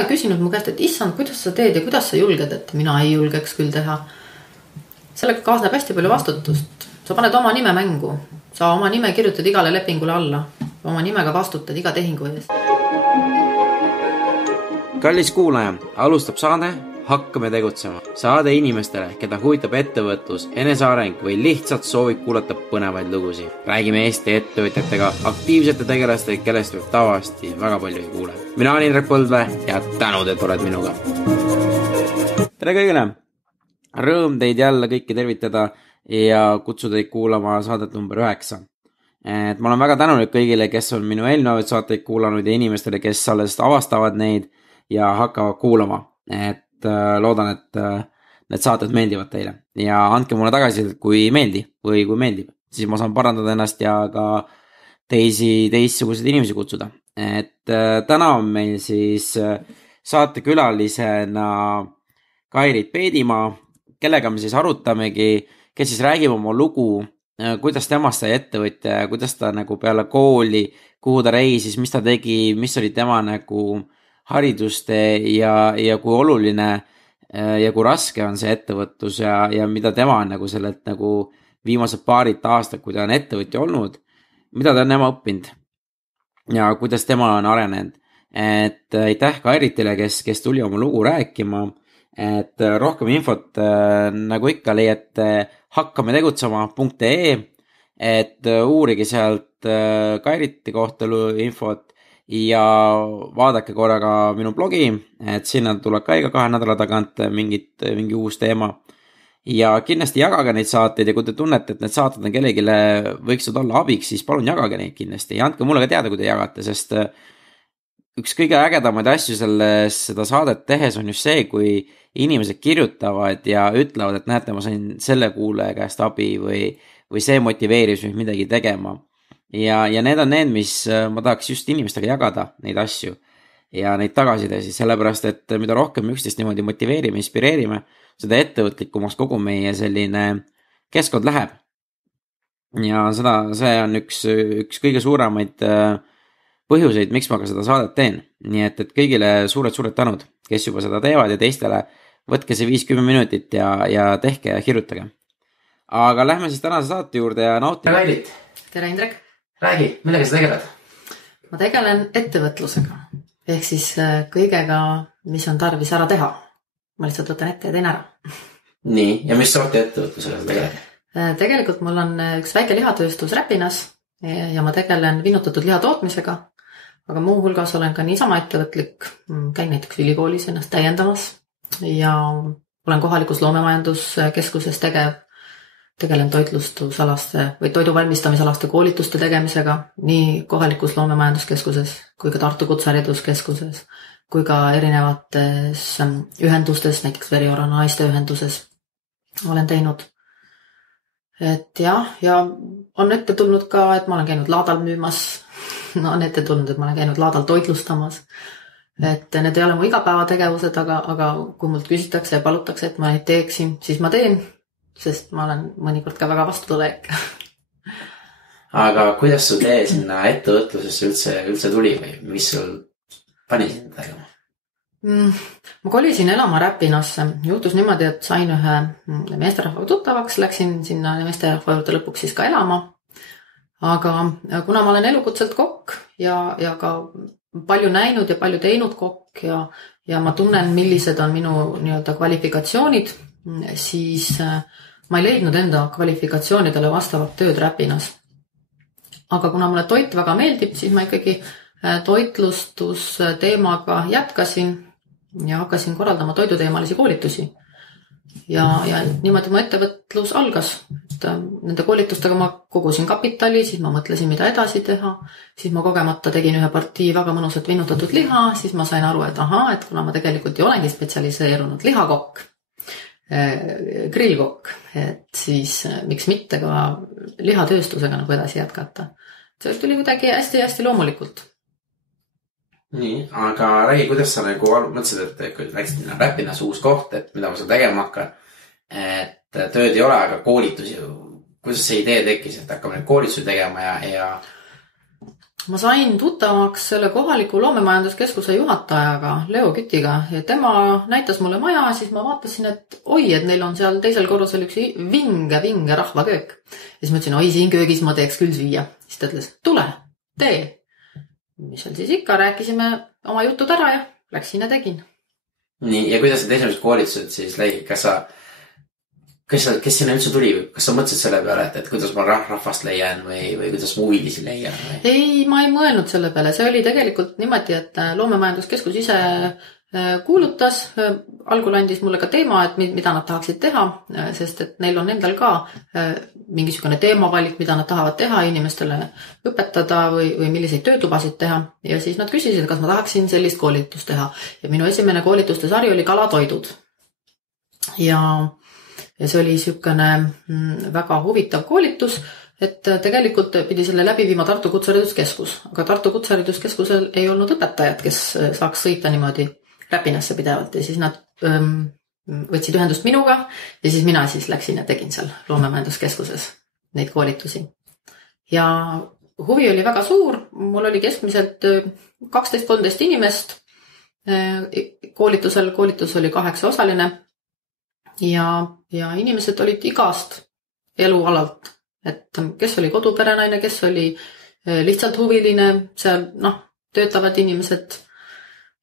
küsinud mu käest, et issand, kuidas sa teed ja kuidas sa julged, et mina ei julgeks küll teha. Sellega kaasneb hästi palju vastutust. Sa paned oma nime mängu. Sa oma nime kirjutad igale lepingule alla. Oma nimega vastutad iga tehingu eest. Kallis kuulaja, alustab saade Hakkame tegutsema. Saade inimestele, keda huvitab ettevõtlus, eneseareng või lihtsalt soovib kuulata põnevaid lugusid. Räägime Eesti ettevõtjatega, aktiivsete tegelastega, kellest võib tavaliselt väga palju ei kuule. Mina olen Indrek Põldvee ja tänud, et oled minuga. Tere kõigile! Rõõm teid jälle kõiki tervitada ja kutsuda teid kuulama saadet number 9. Ma olen väga tänulik kõigile, kes on minu eelnevaid saateid kuulanud ja inimestele, kes alles avastavad neid ja hakkavad kuulama. Loodan, et need saated meeldivad teile ja andke mulle tagasi, kui meeldi või kui meeldib, siis ma saan parandada ennast ja ka teistsuguseid inimesi kutsuda. Täna on meil siis saatekülalisena Kairit Peedimaa, kellega me siis arutamegi, kes siis räägib oma lugu, kuidas temast sai ettevõtja, kuidas ta nagu peale kooli, kuhu ta reisis, mis ta tegi, mis oli tema nagu hariduste ja kui oluline ja kui raske on see ettevõtlus ja mida tema on nagu sellelt nagu viimased paarid aastad, kui ta on ettevõtja olnud, mida ta on tema õppinud ja kuidas tema on arenenud. Aitäh Kairitile, kes tuli oma lugu rääkima, rohkem infot nagu ikka leiate hakkametegutsema.ee, uurige sealt Kairiti kohta infot ja vaadake korraga minu blogi, sinna tuleb ka iga 2 nädala tagant mingi uus teema ja kindlasti jagage neid saateid ja kui te tunnete, et need saated on kellegile võiksid olla abiks, siis palun jagage neid kindlasti ja andke mulle ka teada, kui te jagate, sest üks kõige ägedamaid asju seda saadet tehes on just see, kui inimesed kirjutavad ja ütlevad, et näete, ma sain selle kuulaja käest abi või see motiveeris mind midagi tegema. Ja need on need, mis ma tahaks just inimestega jagada, neid asju ja neid tagasitesi, sellepärast, et mida rohkem me üksteist niimoodi motiveerime, inspireerime, seda ettevõtlikumaks kogu meie selline keskkond läheb. Ja see on üks kõige suuremaid põhjuseid, miks ma ka seda saadet teen. Nii et kõigile suured tänud, kes juba seda teevad ja teistele võtke see 5-10 minutit ja tehke ja kirjutage. Aga lähme siis tänase saate juurde ja nautime. Kairit. Tere Indrek. Räägi, millega sa tegeled? Ma tegelen ettevõtlusega. Ehk siis kõigega, mis on tarvis ära teha. Ma lihtsalt võtan ette ja teen ära. Nii, ja mis sorti ettevõtlusega sa tegeled? Tegelikult mul on üks väike lihatööstus Räpinas ja ma tegelen vinnutatud liha tootmisega. Aga muu hulgas olen ka niisama ettevõtlik. Käin näiteks ülikoolis ennast täiendamas ja olen kohalikus loomemajanduskeskuses tegelen toitlustusalaste või toidu valmistamisalaste koolituste tegemisega nii kohalikus loomemajanduskeskuses kui ka Tartu Kutsehariduskeskuses kui ka erinevates ühendustes, näiteks Veriora naiste ühenduses olen teinud. Ja on ette tulnud ka, et ma olen käinud laadal müümas, on ette tulnud, et ma olen käinud laadal toitlustamas. Need ei ole mu igapäevategevused, aga kui mult küsitakse ja palutakse, et ma neid teeksin, siis ma teen. Sest ma olen mõnikord ka väga vastutulek. Aga kuidas su tee sinna ettevõtlusesse üldse tuli või mis sul pani sinna tegema? Ma kolisin elama Räpinasse. Juhtus niimoodi, et sain ühe meesterahvaga tuttavaks, läksin sinna meesterahva juurde lõpuks siis ka elama. Aga kuna ma olen elukutselt kokk ja ka palju näinud ja palju teinud kokk ja ma tunnen, millised on minu nii-öelda kvalifikatsioonid, siis ma ei leidnud enda kvalifikatsioonidele vastavat tööd Räpinas. Aga kuna mulle toit väga meeldib, siis ma ikkagi toitlustusteemaga jätkasin ja hakkasin korraldama toiduteemalisi koolitusi. Ja niimoodi mu ettevõtlus algas. Nende koolitustega ma kogusin kapitali, siis ma mõtlesin, mida edasi teha. Siis ma kogemata tegin ühe partii väga mõnusat vinnutatud liha, siis ma sain aru, et kuna ma tegelikult ju olengi spetsialiseerunud lihakokk, grillkokk, et siis miks mitte ka lihatööstusega nagu edasi jätkata. See tuli kuidagi hästi loomulikult. Nii, aga räägi, kuidas sa nagu mõtlesid, et kui läksid Räpinas uus koht, et mida ma seal tegema hakkan, et tööd ei ole, aga koolitusi, kuidas see idee tekkis, et hakkame koolitusi tegema ja ma sain tuttavaks selle kohaliku loomemajanduskeskuse juhatajaga, Leo Kütiga, ja tema näitas mulle maja, siis ma vaatasin, et oi, et neil on seal teisel korrusel üks vinge rahvaköök. Ja siis ma ütlesin, oi, siin köögis ma teeks küll süüa. Siis ta ütles, tule, tee. Mis seal siis ikka, rääkisime oma jutud ära ja läksin ja tegin. Nii, ja kuidas need esimesed koolitused siis läigi, kes sinna üldse tuli või kas sa mõtlesid selle peale, et kuidas ma rahvast leian või kuidas ma huvilisi leian? Või? Ei, ma ei mõelnud selle peale. See oli tegelikult niimoodi, et loomemajanduskeskus ise kuulutas. Algul andis mulle ka teema, et mida nad tahaksid teha, sest et neil on endal ka mingisugune teemavalik, mida nad tahavad teha, inimestele õpetada või milliseid töötubasid teha. Ja siis nad küsisid, kas ma tahaksin sellist koolitust teha. Ja minu esimene koolituste sari oli kalatoidud. Ja see oli niisugune väga huvitav koolitus, et tegelikult pidi selle läbi viima Tartu Kutsehariduskeskus, aga Tartu Kutsehariduskeskusel ei olnud õpetajat, kes saaks sõita niimoodi Räpinasse pidevalt ja siis nad võtsid ühendust minuga ja siis mina läksin ja tegin seal loomemajanduskeskuses neid koolitusi. Ja huvi oli väga suur, mul oli keskmiselt 12-13 inimest koolitusel, koolitus oli 8-osaline. Ja inimesed olid igast elualalt, et kes oli koduperenaine, kes oli lihtsalt huviline, seal töötavad inimesed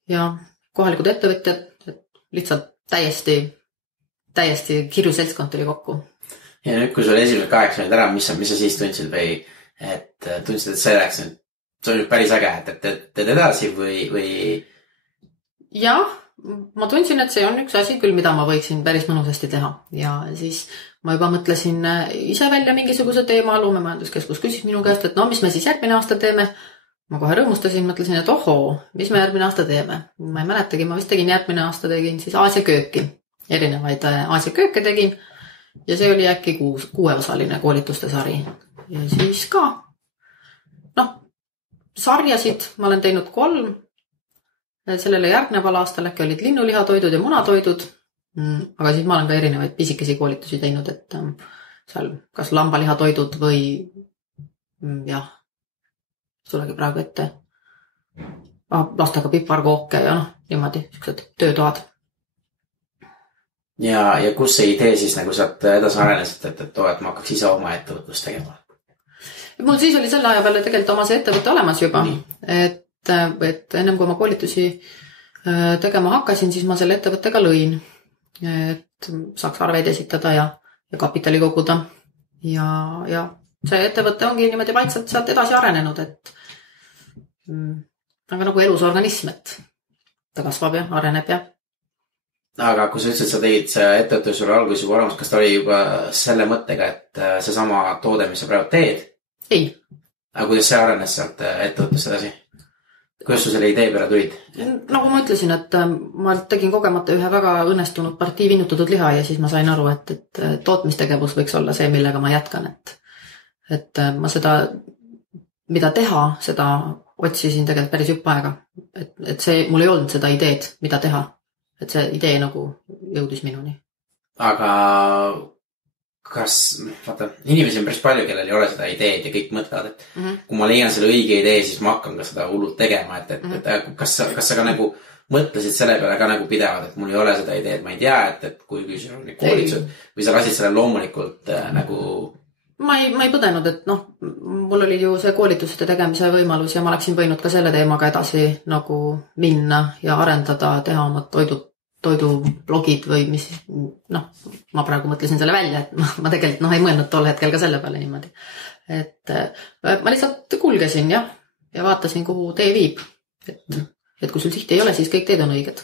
ja kohalikud ettevõtjad, et lihtsalt täiesti kirju seltskond tuli kokku. Ja nüüd, kui sul esimesed 8 olid ära, mis sa siis tundsid või et tundsid, et see oli päris äge, et teed edasi või? Jah. Ma tundsin, et see on üks asi küll, mida ma võiksin päris mõnusasti teha ja siis ma juba mõtlesin ise välja mingisuguse teema, loomemajanduskeskus küsis minu käest, et mis me siis järgmine aasta teeme. Ma kohe rõõmustasin, mõtlesin, et ohoo, mis me järgmine aasta teeme. Ma ei mäletagi, ma vist tegin järgmine aasta siis Aasia kööki, erinevaid Aasia kööke tegin ja see oli äkki 6-osaline koolituste sari ja siis ka sarjasid ma olen teinud 3. Sellele järgneval aastal äkki olid linnulihatoidud ja munatoidud, aga siis ma olen ka erinevaid pisikesi koolitusi teinud, et seal kas lambalihatoidud või tulegi praegu ette lastega piparkooke ja niimoodi, sellised töötoad. Ja kus see idee siis nagu sealt edasi arenesid, et ma hakkaks ise oma ettevõtlust tegema? Mul siis oli selle aja peale tegelikult oma see ettevõte olemas juba, et ennem kui ma koolitusi tegema hakkasin, siis ma selle ettevõttega lõin, et saaks arveid esitada ja kapitali koguda ja see ettevõte ongi niimoodi vaikselt sealt edasi arenenud, et aga nagu elus organism, et ta kasvab ja areneb ja. Aga kui sa ütlesid, sa tegid see ettevõte sul alguses juba olemas, kas ta oli juba selle mõttega, et see sama toode, mis sa praegu teed? Ei. Aga kuidas see arenes sealt ettevõttest edasi? Kuidas sa selle idee peale tulid? Nagu ma ütlesin, et ma tegin kogemata ühe väga õnnestunud partii vinnutatud liha ja siis ma sain aru, et tootmistegevus võiks olla see, millega ma jätkan. Et ma seda, mida teha, seda otsisin tegelikult päris jupp aega. Et see, mul ei olnud seda ideed, mida teha. Et see idee nagu jõudis minuni. Aga vaata, inimesi on päris palju, kellel ei ole seda ideed ja kõik mõtlevad, et kui ma leian selle õige idee, siis ma hakkan ka seda hullult tegema, et kas sa ka nagu mõtlesid selle peale ka nagu pidevalt, et mul ei ole seda ideed, ma ei tea, et kui sul on need koolitused või sa lasid selle loomulikult nagu... Ma ei põdenud, et mul oli ju see koolituste tegemise võimalus ja ma oleksin võinud ka selle teemaga edasi nagu minna ja arendada, teha oma toidublogid või mis, ma praegu mõtlesin selle välja, et ma tegelikult ei mõelnud tol hetkel ka selle peale niimoodi. Et ma lihtsalt kulgesin ja vaatasin, kuhu tee viib. Et kui sul sihti ei ole, siis kõik teed on õiged.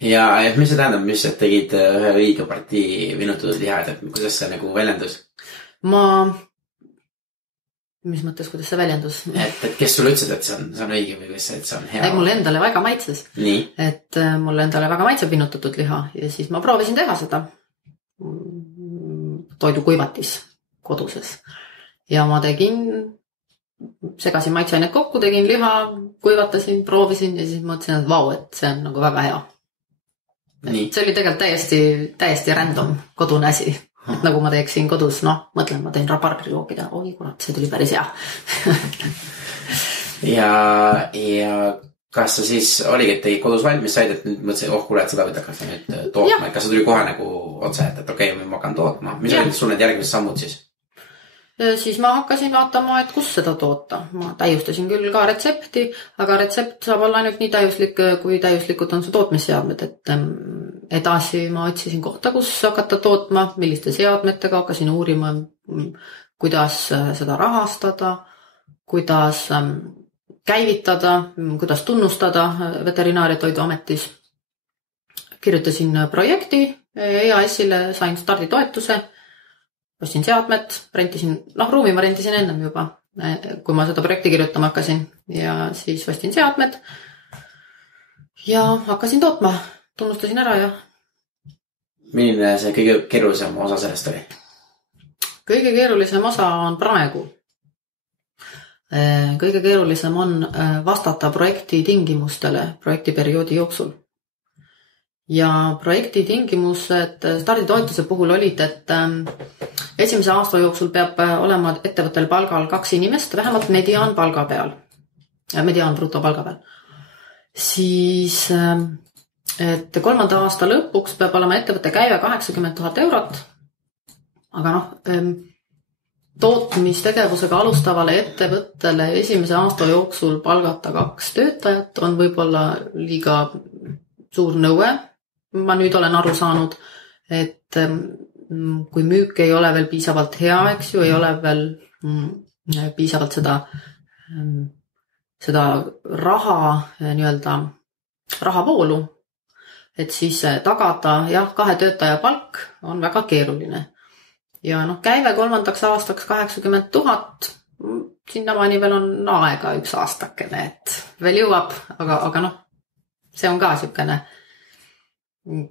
Ja mis see tähendab, mis tegid ühe õige partii vinnutatud liha, et kuidas see nagu väljendus? Mis mõttes, kuidas see väljendus? Et kes sulle ütlesid, et see on õige või et see on hea? Mulle endale väga maitses. Nii? Et mulle endale väga maitseb vinnutatud liha ja siis ma proovisin teha seda toidukuivatis koduses. Ja ma segasin maitseainet kokku, tegin liha, kuivatasin, proovisin ja siis mõtlesin, et vau, et see on nagu väga hea. See oli tegelikult täiesti random kodune asi. Et nagu ma teeksin kodus, mõtlen, ma teen rabarbrijoogida. Oi kurat, see tuli päris hea. ja kas sa siis oligi, et tegid kodus valmis said, et nüüd mõtlesin, kuule, et seda võid hakata nüüd tootma. Kas sa tuli kohe nagu otse, et okei, ma hakkan tootma. Mis olid sul need järgmised sammud siis? Siis ma hakkasin vaatama, et kus seda toota. Ma täiustasin küll ka retsepti, aga retsept saab olla ainult nii täiuslik, kui täiuslikud on su tootmisseadmed. Et edasi ma otsisin kohta, kus hakata tootma, milliste seadmetega, hakkasin uurima, kuidas seda rahastada, kuidas käivitada, kuidas tunnustada Veterinaar- ja Toiduametis. Kirjutasin projekti EAS-ile, sain starditoetuse. Ostsin seadmed, ruumi ma rentisin ennem juba, kui ma seda projekti kirjutama hakkasin ja siis ostsin seadmed ja hakkasin tootma, tunnustasin ära ja. Milline see kõige keerulisem osa sellest oli? Kõige keerulisem osa on praegu. Kõige keerulisem on vastata projekti tingimustele projektiperioodi jooksul. Ja projekti tingimused starditoetuse puhul olid, et esimese aasta jooksul peab olema ettevõttel palgal 2 inimest, vähemalt mediaanpalga peal, mediaan brutopalga peal. Siis, et 3. aasta lõpuks peab olema ettevõtte käive 80 000 eurot, aga tootmistegevusega alustavale ettevõttele esimese aasta jooksul palgata 2 töötajat on võib-olla liiga suur nõue. Ma nüüd olen aru saanud, et kui müük ei ole veel piisavalt hea, eks ju, ei ole veel piisavalt seda rahavoolu, et siis tagada 2 töötaja palk on väga keeruline. Ja käive 3. aastaks 80 000, sinnamaani veel on aega 1 aastakene, et veel jõuab, aga see on ka siukene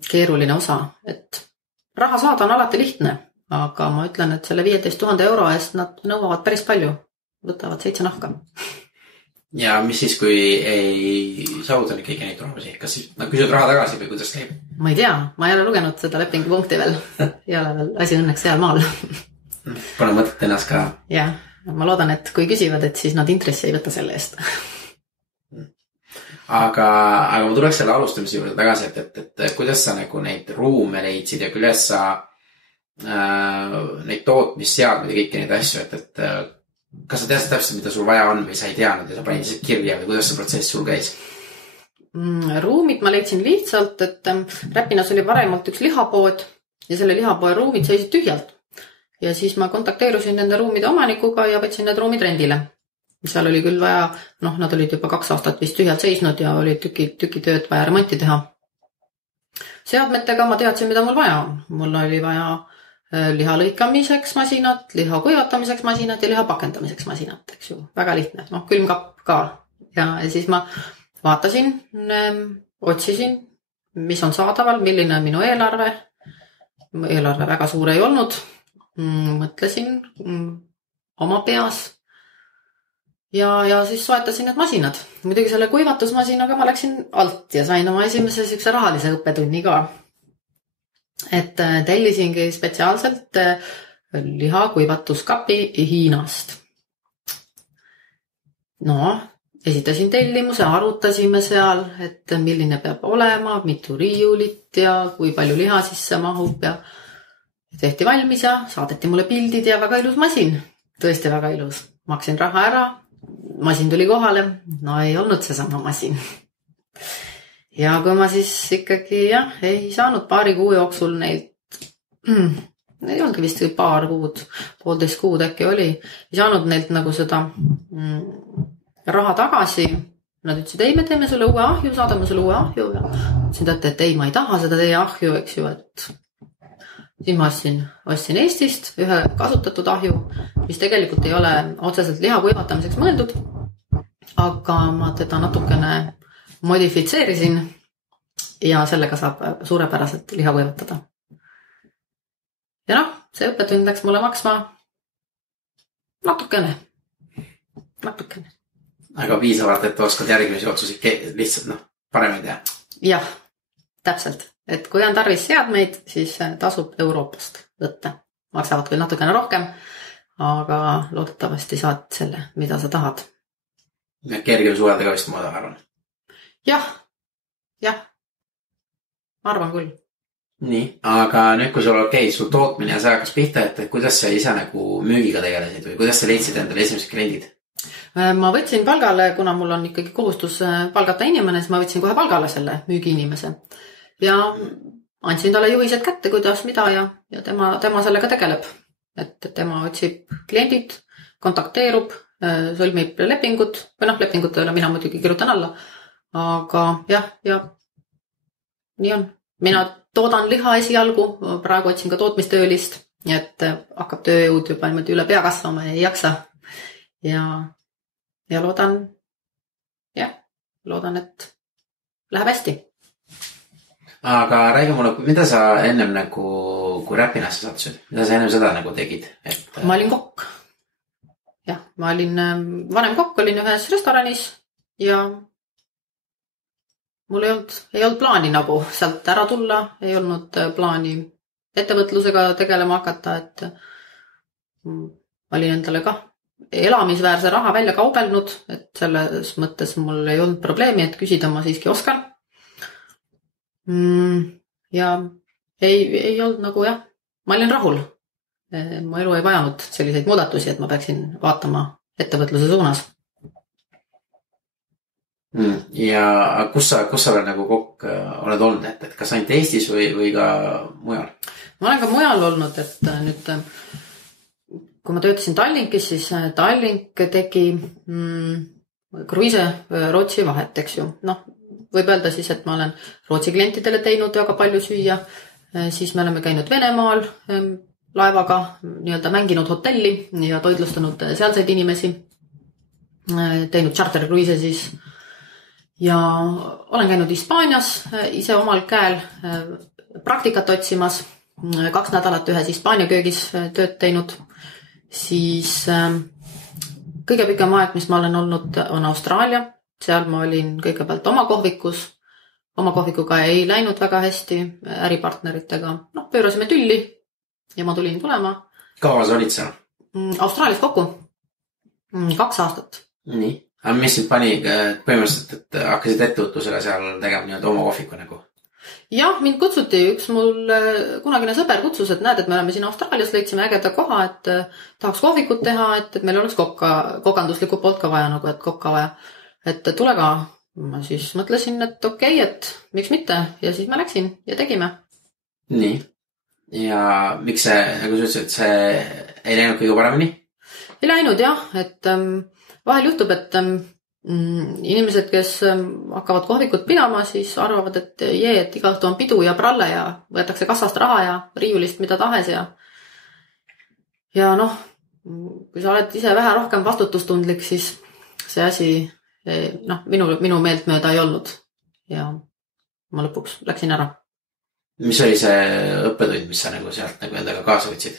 keeruline osa, et raha saada on alati lihtne, aga ma ütlen, et selle 15 000 euro eest nad nõuavad päris palju, võtavad 7 nahka. Ja mis siis, kui ei saavuta kõiki neid tulemusi? Kas siis küsid raha tagasi või kuidas käib? Ma ei tea, ma ei ole lugenud seda lepingupunkti veel. Ei ole veel asi õnneks seal maal. Pole mõtet ennast ka. Jah, ma loodan, et kui küsivad, et siis nad intressi ei võta selle eest. Aga ma tuleks selle alustamise juurde tagasi, et kuidas sa nagu neid ruume leidsid ja kuidas sa neid tootmisseadmeid ja kõiki neid asju, et kas sa tead täpselt, mida sul vaja on või sa ei teadnud ja sa panid lihtsalt kirja või kuidas see protsess sul käis? Ruumid ma leidsin lihtsalt, et Räpinas oli varemalt üks lihapood ja selle lihapoe ruumid seisid tühjalt. Ja siis ma kontakteerusin nende ruumide omanikuga ja võtsin need ruumid rendile. Seal oli küll vaja, nad olid juba 2 aastat vist tühjalt seisnud ja oli tüki tööd vaja remonti teha. Seadmetega ma teadsin, mida mul vaja on. Mul oli vaja liha lõikamiseks masinat, liha kuivatamiseks masinat ja liha pakendamiseks masinat, eks ju. Väga lihtne, külmkapp ka. Ja siis ma vaatasin, otsisin, mis on saadaval, milline on minu eelarve. Eelarve väga suur ei olnud. Mõtlesin oma peas. Ja siis soetasin need masinad. Muidugi selle kuivatusmasinaga ma läksin alt ja sain oma esimese siukse rahalise õppetunni ka. Et tellisingi spetsiaalselt liha kuivatuskapi Hiinast. Esitasin tellimuse, arutasime seal, et milline peab olema, mitu riiulit ja kui palju liha sisse mahub ja tehti valmis ja saadeti mulle pildid ja väga ilus masin. Tõesti väga ilus. Maksin raha ära. Masin tuli kohale, ei olnud see sama masin. Ja kui ma siis ikkagi ei saanud paari kuu jooksul neid, ei olnudki vist paar kuud, 1,5 kuud äkki oli, ei saanud neilt nagu seda raha tagasi. Nad ütlesid, ei, me teeme sulle uue ahju, saadame sulle uue ahju. Ja ütlesin, et ei, ma ei taha seda teie ahju, eks ju, et siis ma ostsin Eestist ühe kasutatud ahju, mis tegelikult ei ole otseselt liha kuivatamiseks mõeldud, aga ma teda natukene modifitseerisin ja sellega saab suurepäraselt liha kuivatada. Ja see õppetund läks mulle maksma natukene. Aga piisavalt, et oskad järgmisi otsuseid lihtsalt paremini teha. Jah, täpselt. et kui on tarvis seadmeid, siis tasub Euroopast võtta. Maksavad küll natukene rohkem, aga loodetavasti saad selle, mida sa tahad. Kergem suhelda ka vist ma arvan. Jah, ma arvan küll. Nii, aga nüüd kui sul sul tootmine ja see hakkas pihta, et kuidas sa ise nagu müügiga tegelesid või kuidas sa leidsid endale esimesed kliendid? Ma võtsin palgale, kuna mul on ikkagi kohustus palgata inimene, siis ma võtsin kohe palgale selle müügiinimese ja andsin talle juhised kätte, kuidas, mida ja tema sellega tegeleb. Et tema otsib kliendid, kontakteerub, sõlmib lepingud või lepingut ei ole, mina muidugi kirjutan alla, aga ja nii on. Mina toodan liha esialgu, praegu otsin ka tootmistöölist, nii et hakkab tööjõud juba niimoodi üle pea kasvama ja ei jaksa. Ja loodan, et läheb hästi. Aga räägi mulle, mida sa ennem nagu, kui Räpinasse sattusid, mida sa ennem seda nagu tegid? Ma olin kokk. Jah, ma olin vanem kokk, olin ühes restoranis ja mul ei olnud plaani nagu sealt ära tulla, ei olnud plaani ettevõtlusega tegelema hakata, et olin endale ka elamisväärse raha välja kaubelnud, et selles mõttes mul ei olnud probleemi, et küsida ma siiski oskan. Ja ei olnud nagu ma olin rahul. Mu elu ei vajanud selliseid muudatusi, et ma peaksin vaatama ettevõtluse suunas. Ja kus sa oled nagu kokk oled olnud, et kas ainult Eestis või ka mujal? Ma olen ka mujal olnud, et nüüd kui ma töötasin Tallinkis, siis Tallink tegi kruiise Rootsi vahet, eks ju. Võib öelda siis, et ma olen Rootsi klientidele teinud väga palju süüa, siis me oleme käinud Venemaal laevaga, nii-öelda mänginud hotelli ja toitlustanud sealseid inimesi, teinud charterkruiise siis. Ja olen käinud Hispaanias ise omal käel praktikat otsimas, 2 nädalat ühes Hispaania köögis tööd teinud, siis kõige pikem aeg, mis ma olen olnud, on Austraalia. Seal ma olin kõigepealt oma kohvikuga ei läinud väga hästi äripartneritega. Pöörasime tülli ja ma tulin tulema. Kaua sa olid seal? Austraalias kokku 2 aastat. Nii. Aga mis sind pani põhimõtteliselt, et hakkasid ettevõtlusega seal tegema nii-öelda oma kohviku nagu? Jah, mind kutsuti, üks mul kunagine sõber kutsus, et näed, et me oleme siin Austraalias, leidsime ägeda koha, et tahaks kohvikut teha, et meil oleks kokanduslikku poolt ka vaja, nagu et kokka vaja. Et tule ka. Ma siis mõtlesin, et okei, et miks mitte. Ja siis ma läksin ja tegime. Nii. Ja miks see, nagu sa ütlesid, et see ei läinud kõige paremini? Ei läinud jah, et vahel juhtub, et inimesed, kes hakkavad kohvikut pidama, siis arvavad, et et iga õhtu on pidu ja pralle ja võetakse kassast raha ja riiulist mida tahes ja kui sa oled ise vähe rohkem vastutustundlik, siis see asi minu meelt mööda ei olnud ja ma lõpuks läksin ära. Mis oli see õppetund, mis sa nagu sealt nagu endaga kaasa võtsid?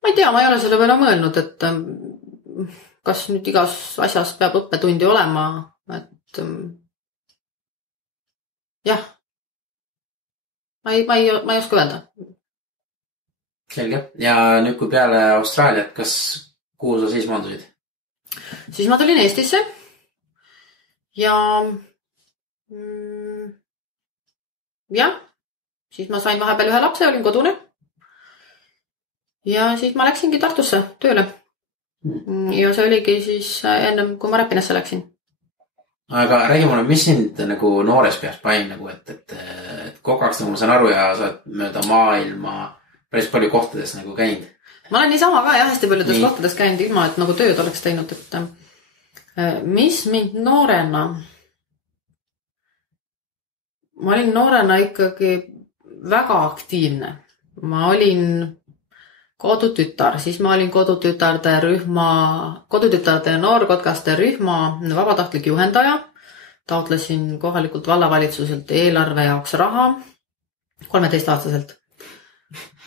Ma ei tea, ma ei ole selle peale mõelnud, et kas nüüd igas asjas peab õppetundi olema, et jah, ma ei oska öelda. Selge. Ja nüüd kui peale Austraaliat, kuhu sa siis maandusid? Siis ma tulin Eestisse ja siis ma sain vahepeal ühe lapse, olin kodune ja siis ma läksingi Tartusse tööle. Ja see oligi siis ennem, kui ma Räpinasse läksin. Aga räägi mulle, mis sind nagu noores peas pain, nagu, et kogu aeg, nagu ma saan aru ja sa oled mööda maailma päris palju kohtades nagu käinud. Ma olen niisama ka hästi paljudes kohtades käinud ilma, et nagu tööd oleks teinud, et mis mind noorena? Ma olin noorena ikkagi väga aktiivne. Ma olin kodutütar, siis ma olin kodutütarde ja noorkotkaste rühma vabatahtlik juhendaja. Taotlesin kohalikult vallavalitsuselt eelarve jaoks raha 13-aastaselt.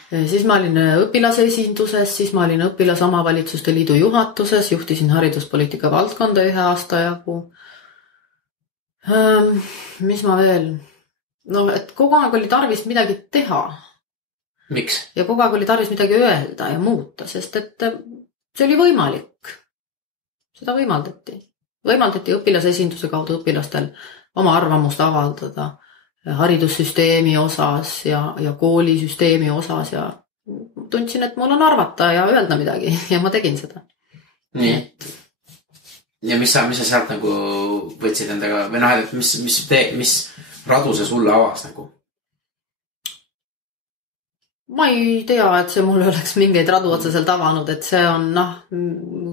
Siis ma olin õpilase esinduses, siis ma olin õpilasomavalitsuste liidu juhatuses, juhtisin hariduspoliitika valdkonda 1 aasta jagu. Mis ma veel? no, et kogu aeg oli tarvis midagi teha. Miks? Ja kogu aeg oli tarvis midagi öelda ja muuta, sest et see oli võimalik. Seda võimaldati. Võimaldati õpilasesinduse kaudu õpilastel oma arvamust avaldada haridussüsteemi osas ja koolisüsteemi osas ja tundsin, et mul on arvata ja öelda midagi ja ma tegin seda. Nii. Ja mis sa sealt nagu võtsid endaga või noh, et mis radu see sulle avas nagu? Ma ei tea, et see mulle oleks mingeid radu otseselt avanud, et see on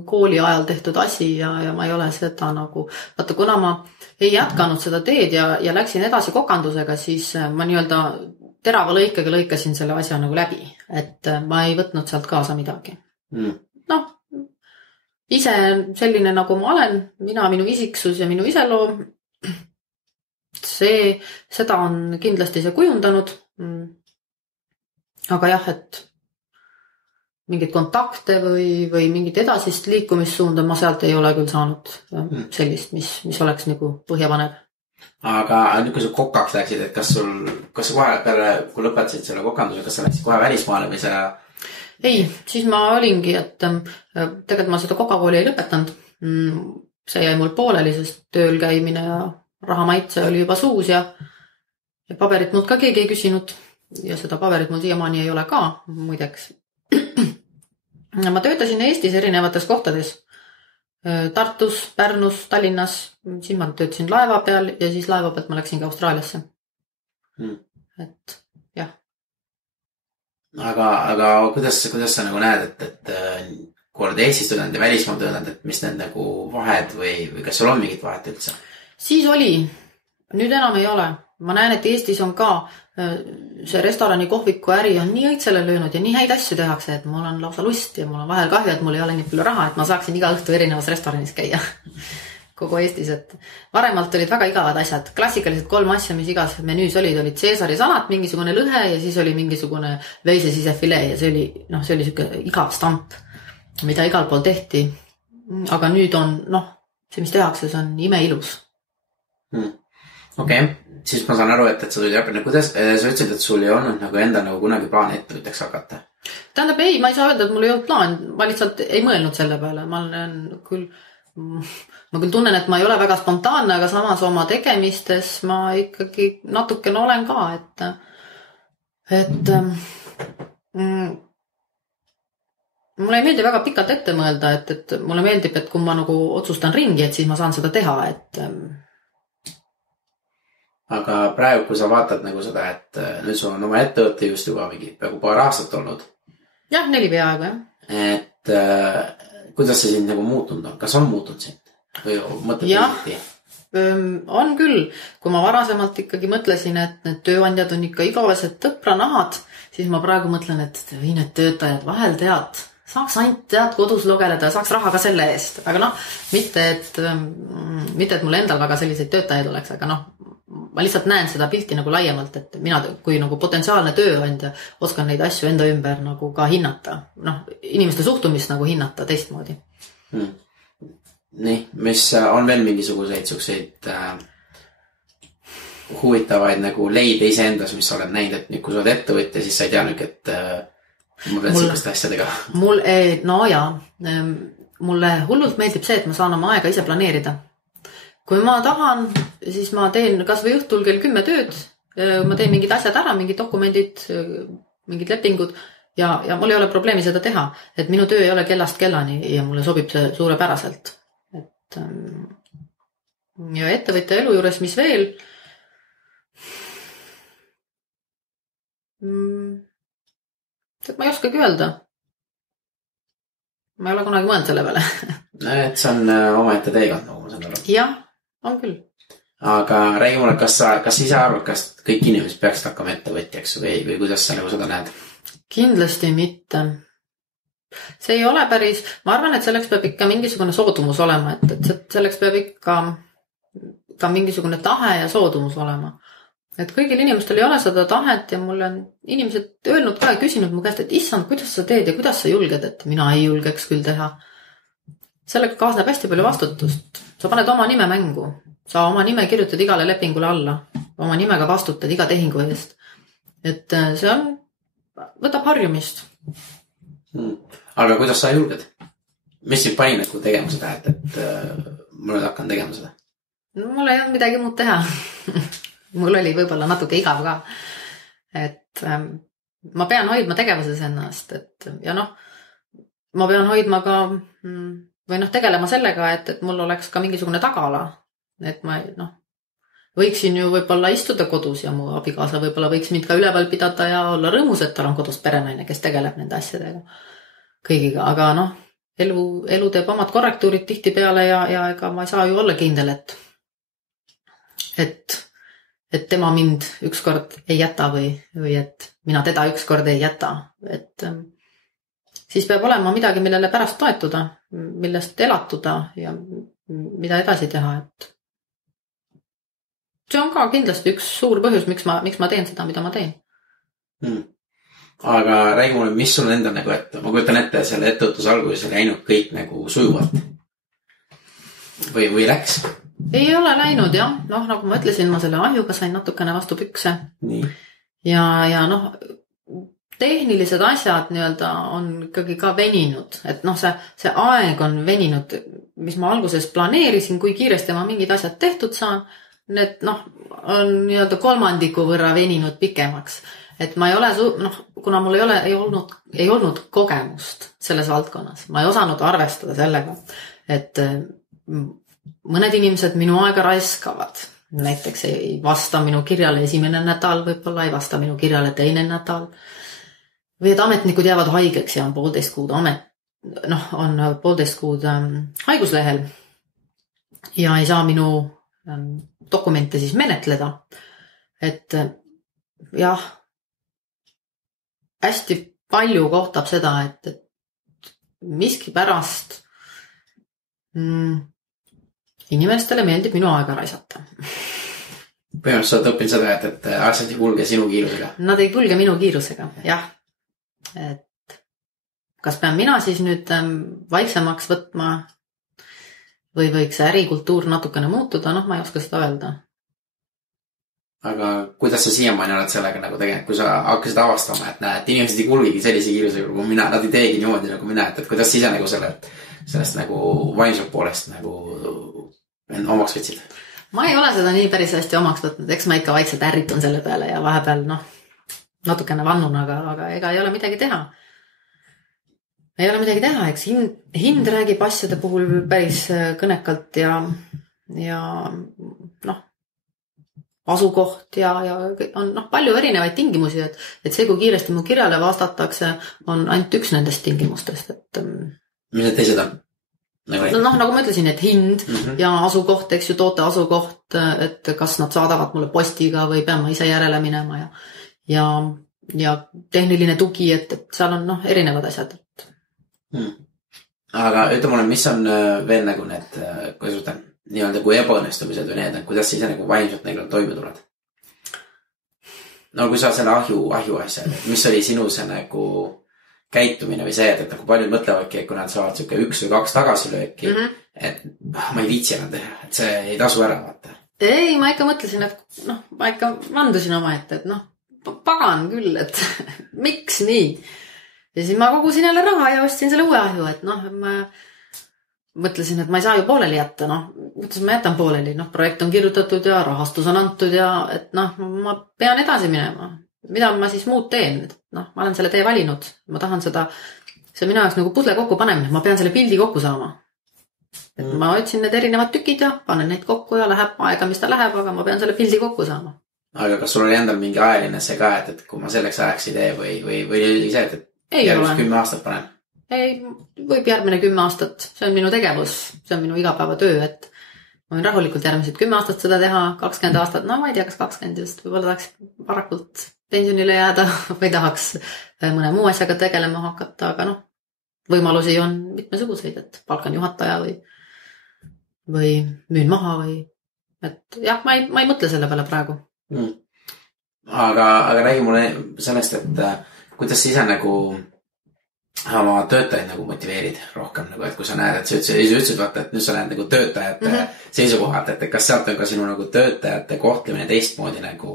kooli ajal tehtud asi ja ma ei ole seda nagu, vaata kuna ma ei jätkanud seda teed ja läksin edasi kokandusega, siis ma nii-öelda terava lõikega lõikasin selle asja nagu läbi, et ma ei võtnud sealt kaasa midagi. Noh, ise selline nagu ma olen, minu isiksus ja minu iseloom, seda on kindlasti see kujundanud. Aga jah, et mingid kontakte või mingid edasist liikumissuunda ma sealt ei ole küll saanud sellist, mis oleks nagu põhjapanev. Aga nüüd kui sa kokaks läksid, et kas kohe peale, kui lõpetasid selle kokanduse, kas sa läksid kohe välismaale või sa... Ei, siis ma olingi, et tegelikult ma seda kokakooli ei lõpetanud. See jäi mul pooleli, sest tööl käimine ja rahamaitse oli juba suus ja paberit mult ka keegi ei küsinud. Ja seda paberit mul siiamaani ei ole ka, muideks. Ma töötasin Eestis erinevates kohtades. Tartus, Pärnus, Tallinnas. Siin ma töötasin laeva peal ja siis laeva pealt ma läksingi Austraaliasse. Et jah. Aga kuidas sa nagu näed, et kui oled Eesti student ja välismaa töötanud, et mis need nagu vahed või kas sul on mingit vahet üldse? Siis oli. Nüüd enam ei ole. Ma näen, et Eestis on ka see restorani kohviku äri on nii õitsele löönud ja nii häid asju tehakse, et mul on lausa lust ja mul on vahel kahju, et mul ei ole nii palju raha, et ma saaksin iga õhtu erinevas restoranis käia kogu Eestis, et varemalt olid väga igavad asjad. Klassikalised 3 asja, mis igas menüüs olid Caesari salat, mingisugune lõhe ja siis oli mingisugune veise sisefilee ja see oli siuke igav stamp, mida igal pool tehti. Aga nüüd on, see mis tehakse, see on imeilus. Okei. Siis ma saan aru, et sa tulid õppida. Kuidas sa ütlesid, et sul ei olnud nagu enda nagu kunagi plaan ettevõtjaks hakata? Tähendab, ei, ma ei saa öelda, et mul ei olnud plaan. Ma lihtsalt ei mõelnud selle peale. Ma küll tunnen, et ma ei ole väga spontaanne, aga samas oma tegemistes ma ikkagi natukene olen ka, et mulle ei meeldi väga pikalt ette mõelda, et mulle meeldib, et kui ma nagu otsustan ringi, et siis ma saan seda teha, et aga praegu, kui sa vaatad nagu seda, et nüüd sul on oma ettevõtte just juba mingi peaaegu paar aastat olnud. Jah, 4 peaaegu, jah. Et kuidas see sind nagu muutunud on? Kas on muutunud sind? Või mõtled eriti? On küll. Kui ma varasemalt ikkagi mõtlesin, et need tööandjad on ikka igavesed tõpranahad, siis ma praegu mõtlen, et need töötajad vahel saaks ainult kodus logeleda ja saaks raha ka selle eest. Aga mitte, et mul endal väga selliseid töötajaid oleks, aga ma lihtsalt näen seda pilti nagu laiemalt, et mina kui nagu potentsiaalne tööandja oskan neid asju enda ümber nagu ka hinnata. Inimeste suhtumist nagu hinnata teistmoodi. Nii, mis on veel mingisuguseid suhseid huvitavaid nagu leide iseendas, mis sa oled näinud, et nüüd kui sa oled ettevõtja, siis sa ei tea nüüd, et ma pean selliste asjadega. Mulle hullult meeldib see, et ma saan oma aega ise planeerida. Kui ma tahan, siis ma teen kas või õhtul kell 10 tööd, ma teen mingid asjad ära, mingid dokumendid, mingid lepingud ja mul ei ole probleemi seda teha, et minu töö ei ole kellast kellani ja mulle sobib see suurepäraselt. Ja ettevõtja elu juures, mis veel? Ma ei oskagi öelda. Ma ei ole kunagi mõelnud selle peale. Et see on omaette teekond, nagu ma saan aru. Jah, on küll. Aga räägi mulle, kas ise arvad, kas kõik inimesed peaksid hakkama ettevõtjaks või kuidas sa nagu seda näed? Kindlasti mitte. See ei ole päris, ma arvan, et selleks peab ikka mingisugune soodumus olema, et selleks peab ikka mingisugune tahe ja soodumus olema. Et kõigil inimestel ei ole seda tahet ja mulle on inimesed öelnud ka ja küsinud mu käest, et issand, kuidas sa teed ja kuidas sa julged, et mina ei julgeks küll teha. Sellega kaasneb hästi palju vastutust. Sa paned oma nime mängu. Sa oma nime kirjutad igale lepingule alla. oma nimega vastutad iga tehingu eest. Et see võtab harjumist. Aga kuidas sa julged? Mis sind pani nagu tegema seda, et ma nüüd hakkan tegema seda? Mul ei olnud midagi muud teha. Mul oli võib-olla natuke igav ka. Et ma pean hoidma tegevuses ennast. Ja ma pean hoidma ka või tegelema sellega, et mul oleks ka mingisugune tagala. Et ma võiksin ju võib-olla istuda kodus ja mu abikaasa võib-olla võiks mind ka üleval pidada ja olla rõõmus, et tal on kodus perenaine, kes tegeleb nende asjadega kõigiga. Aga elu teeb omad korrektuurid tihti peale ja ega ma ei saa ju olla kindel, et tema mind ükskord ei jäta või et mina teda ükskord ei jäta. Et siis peab olema midagi, millele pärast toetuda, millest elatuda ja mida edasi teha. Et see on ka kindlasti üks suur põhjus, miks ma teen seda, mida ma teen. Aga räägi mulle, mis sul enda nagu, et ma kujutan ette, selle ettevõtluse alguses oli läinud kõik nagu sujuvalt. Või läks? Ei ole läinud, jah. Nagu ma ütlesin, ma selle ahjuga sain natukene vastu pükse. Nii. Ja tehnilised asjad on ikkagi ka veninud. Et see aeg on veninud, mis ma alguses planeerisin, kui kiiresti ma mingid asjad tehtud saan. Need on kolmandiku võrra veninud pikemaks. Et ma ei ole, kuna mul ei olnud kogemust selles valdkonnas, ma ei osanud arvestada sellega, et mõned inimesed minu aega raiskavad. Näiteks ei vasta minu kirjale esimene nädal, võib-olla ei vasta minu kirjale teine nädal. Või et ametnikud jäävad haigeks ja on 1,5 kuud on 1,5 kuud haiguslehel ja ei saa minu dokumente siis menetleda. Et jah, hästi palju kohtab seda, et miski pärast inimestele meeldib minu aega raisata. Põhimõtteliselt sa oled õppinud seda, et asjad ei kulge sinu kiirusega. Nad ei kulge minu kiirusega, jah. Et kas pean mina siis nüüd vaiksemaks võtma või võiks ärikultuur natukene muutuda, ma ei oska seda öelda. Aga kuidas sa siiamaani oled sellega nagu tegelikult, kui sa hakkasid avastama, et näed, inimesed ei kulgigi sellise kiirusega nagu mina, nad ei teegi niimoodi nagu mina, et kuidas sa ise nagu sellest nagu vaimselt poolest nagu omaks võtsid? Ma ei ole seda nii päris hästi omaks võtnud, eks ma ikka vaikselt ärritun selle peale ja vahepeal natukene vannun, aga ega ei ole midagi teha. Ei ole midagi teha, eks hind räägib asjade puhul päris kõnekalt ja asukoht ja on palju erinevaid tingimusi, et see, kui kiiresti mu kirjale vastatakse, on ainult üks nendest tingimustest. Mis need teised on? Nagu ma ütlesin, et hind ja asukoht, eks ju, toote asukoht, et kas nad saadavad mulle postiga või pean ma ise järele minema ja tehniline tugi, et seal on erinevad asjad. Aga ütle mulle, mis on veel nagu need, kuidas võtan, nii-öelda kui ebaõnnestumised või need, kuidas sa ise nagu vaimselt neil toime tuled? Kui sa selle ahju asja, mis oli sinu see nagu käitumine või see, et nagu paljud mõtlevadki, et kui nad saavad siuke 1 või 2 tagasilööki, et ma ei viitsi enam teha, et see ei tasu ära vaata. Ei, ma ikka mõtlesin, et ma ikka vandusin oma ette, et pagan küll, et miks nii? Ja siis ma kogusin jälle raha ja ostsin selle uue ahju, et ma mõtlesin, et ma ei saa ju pooleli jätta, mõtlesin, ma jätan pooleli, projekt on kirjutatud ja rahastus on antud ja et ma pean edasi minema. Mida ma siis muud teen? Ma olen selle tee valinud, ma tahan seda, see on minu jaoks nagu pusle kokku panemine, ma pean selle pildi kokku saama. Et ma otsin need erinevad tükid ja panen neid kokku ja läheb aega, mis ta läheb, aga ma pean selle pildi kokku saama. Aga kas sul oli endal mingi ajaline see ka, et kui ma selleks ajaks ei tee või oli see, et järgmist 10 aastat panen? Ei, võib järgmine 10 aastat. See on minu tegevus, see on minu igapäevatöö, et ma võin rahulikult järgmised 10 aastat seda teha, 20 aastat, ma ei tea, kas 20 just, võib-olla tahaks varakult pensionile jääda või tahaks mõne muu asjaga tegelema hakata, aga võimalusi on mitmesuguseid, et palkan juhataja või müün maha või, et jah, ma ei mõtle selle peale praegu. Aga räägi mulle sellest, et kuidas sa ise nagu oma töötajaid nagu motiveerid rohkem nagu, et kui sa näed, et sa ütlesid, vaata, et nüüd sa näed nagu töötajate seisukohalt, et kas sealt on ka sinu nagu töötajate kohtlemine teistmoodi nagu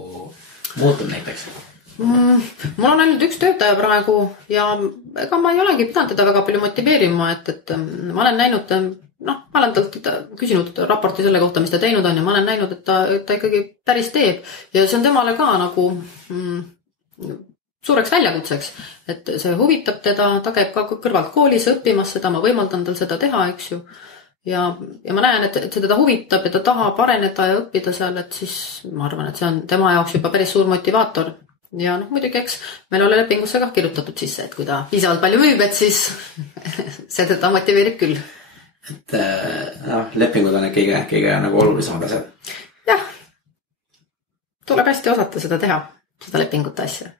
muutunud näiteks? Mul on ainult üks töötaja praegu ja ega ma ei olegi pidanud teda väga palju motiveerima, et ma olen näinud, ma olen talt küsinud raporti selle kohta, mis ta teinud on ja ma olen näinud, et ta ikkagi päris teeb ja see on temale ka nagu suureks väljakutseks, et see huvitab teda, ta käib ka kõrvalt koolis õppimas seda, ma võimaldan tal seda teha, eks ju. Ja ma näen, et see teda huvitab ja ta tahab areneda ja õppida seal, et siis ma arvan, et see on tema jaoks juba päris suur motivaator. Ja muidugi, eks meil ole lepingusse ka kirjutatud sisse, et kui ta piisavalt palju müüb, et siis see teda motiveerib küll. Et lepingud on kõige nagu olulisemad asjad. Jah, tuleb hästi osata seda teha, seda lepingut asja.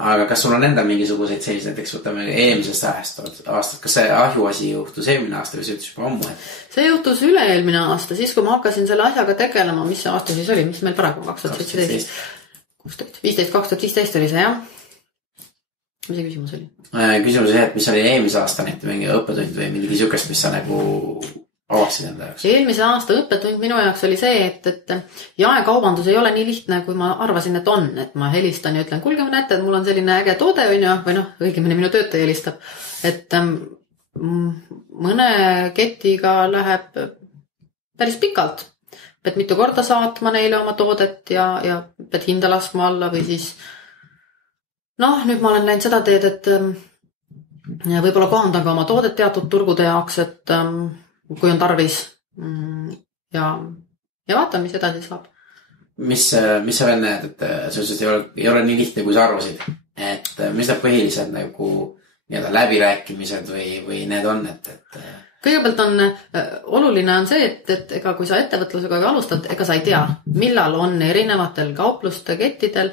Aga kas sul on enda mingisuguseid selliseid, näiteks võtame eelmisest aastast, kas see ahjuasi juhtus eelmine aasta või see juhtus juba ammu? See juhtus üle-eelmine aasta, siis kui ma hakkasin selle asjaga tegelema, mis see aasta siis oli, mis meil praegu 2017, 2015 oli see, jah? Mis see küsimus oli? Küsimus oli, et mis oli eelmise aasta mingi õppetund või mingi niisugust, mis sa nagu avastasid enda jaoks? Eelmise aasta õppetund minu jaoks oli see, et jaekaubandus ei ole nii lihtne, kui ma arvasin, et on. Et ma helistan ja ütlen, kuulge, ma näete, et mul on selline äge toode või õigemini minu töötaja helistab. Et mõne ketiga läheb päris pikalt. Pead mitu korda saatma neile oma toodet ja pead hinda laskma alla või siis nüüd ma olen läinud seda teed, et võib-olla kohandan ka oma toodet teatud turgude jaoks, et kui on tarvis ja vaata, mis edasi saab. Mis sa veel näed, et sa ütlesid, ei ole nii lihtne, kui sa arvasid, et mis need põhilised nagu läbirääkimised või need on, et kõigepealt on oluline on see, et ega kui sa ettevõtlusega alustad, ega sa ei tea, millal on erinevatel kaupluste kettidel